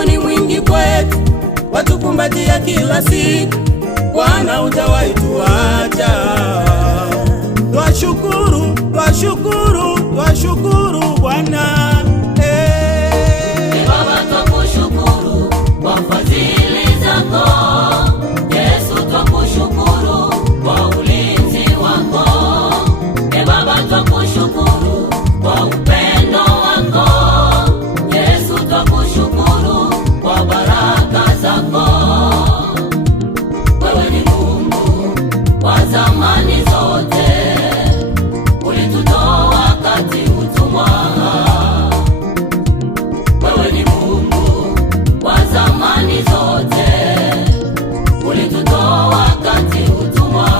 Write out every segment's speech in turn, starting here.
wako ni mwingi kwetu, watukumbatia kila siku. Bwana hujawahi tuacha. Twashukuru, twashukuru, twashukuru Bwana. Baba twakushukuru kwa fadhili zako. Yesu twakushukuru kwa ulinzi wako. Baba twakushukuru kwa upendo wako. Yesu twakushukuru kwa baraka zako. Wewe ni Mungu wa zamani zote, ulitutoa wakati utumwa. Wewe ni Mungu wa zamani zote, ulitutoa wakati utumwa.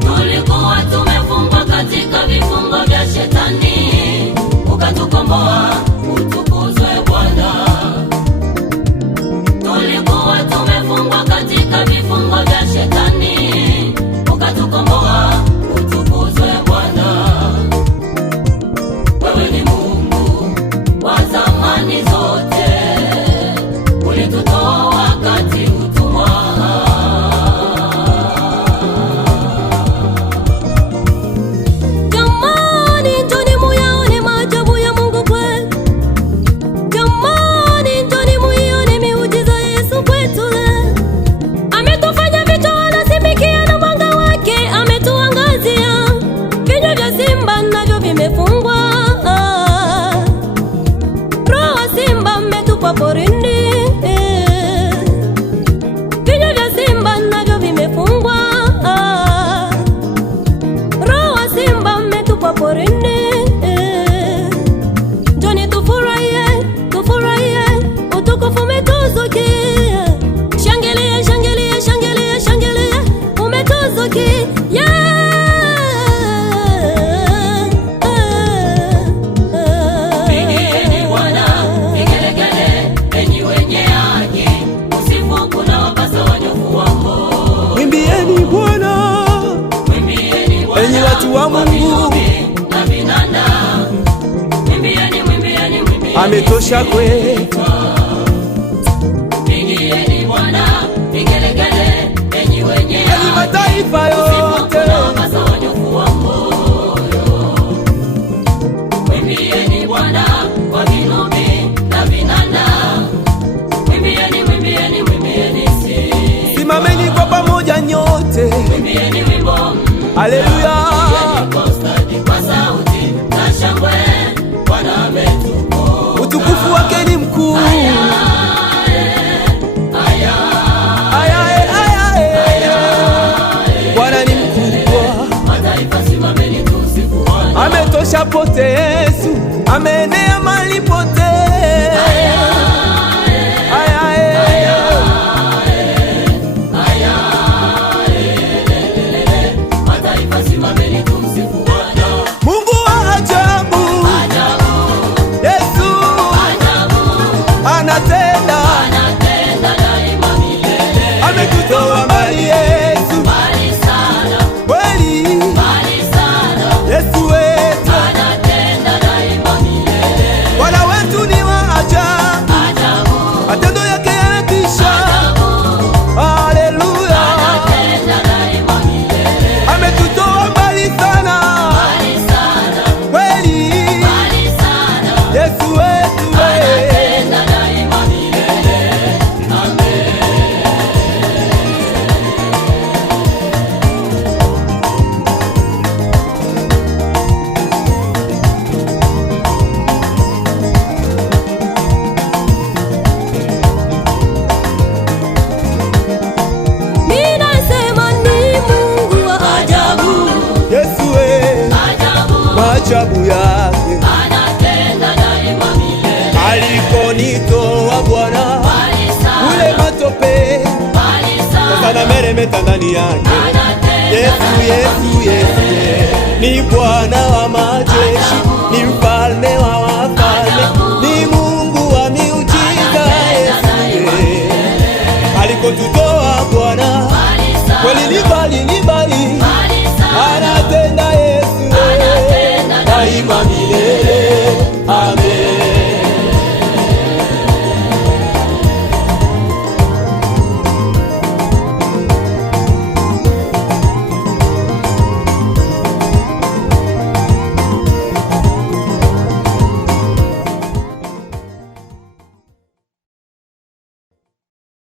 Tulikuwa tumefungwa katika vifungo vya Shetani, ukatukomboa. Utukuzwe Bwana. Tulikuwa tumefungwa katika vifungo vya Shetani, ukatukomboa. Utukuzwe Bwana. Wewe ni Mungu wa zamani zote, ulitutoa wakati utumwa. Jamani, njoni muyaone maajabu ya Mungu kwetu. Jamani, njoni muione miujiza ya Yesu kwetu. Ametufanya vichwa wanasifikia na mwanga wake ametuangazia. Vinywa vya simba navyo vimefungwa, roho wa simba ametupa porini. Vinywa vya simba navyo vimefungwa, roho wa simba ametupa porini. Njoni tufurahie, tufurahie, utukufu umetuzukia. Shangilia, shangilia, shangilia, shangilia, umetuzukia. Pigieni Bwana vigelegele, enyi wenye haki, usifu kuna wapasa wanyofu wa moyo. Mwimbieni Bwana, Mwimbieni Bwana, enyi watu wa Mungu, vinubi na vinanda. Mwimbieni, mwimbieni, mwimbieni, ametosha kwetu. Pigieni Bwana vigelegele, enyi wenye Enyi haki, mataifa yote, kuna wapasa wanyofu wa moyo. Mwimbieni Bwana kwa vinubi na vinanda. Mwimbieni, mwimbieni, mwimbieni, simameni kwa pamoja nyote. mwimbieni wimbo Haleluya. kwa ustadi, kwa sauti na shangwe. Bwana ametukuka. Utukufu wake ni mkuu. Aya, Ayae, ayae. Bwana ni mkubwa. mataifa simameni tusifu Bwana. Ametosha pote Yesu, ameenea mahali pote. Ayae. Mataifa simameni tumsifu Bwana. Mungu wa ajabu, Ajabu, Yesu ajabu, anatenda. anatenda daima milele. Ametutoa mbali Yesu, Mbali sana, kweli mbali sana, Yesu wetu. anatenda daima milele. Bwana wetu ni wa ajabu, Ajabu, matendo yake yanatisha. ajabu, Haleluya. anatenda daima milele. Ametutoa mbali sana, Mbali sana, kweli mbali sana, Yesu wetu we. anatenda daima milele. Amen. Ninasema ni Mungu wa ajabu. Yesu we, Ajabu, maajabu yake anatenda daima milele. alikonitoa Bwana Mbali sana, ule matope mbali sana, sana meremeta ndani yake. anatenda Yesu, Yesu, Yesu, ni Bwana wa majeshi, ni mfalme wa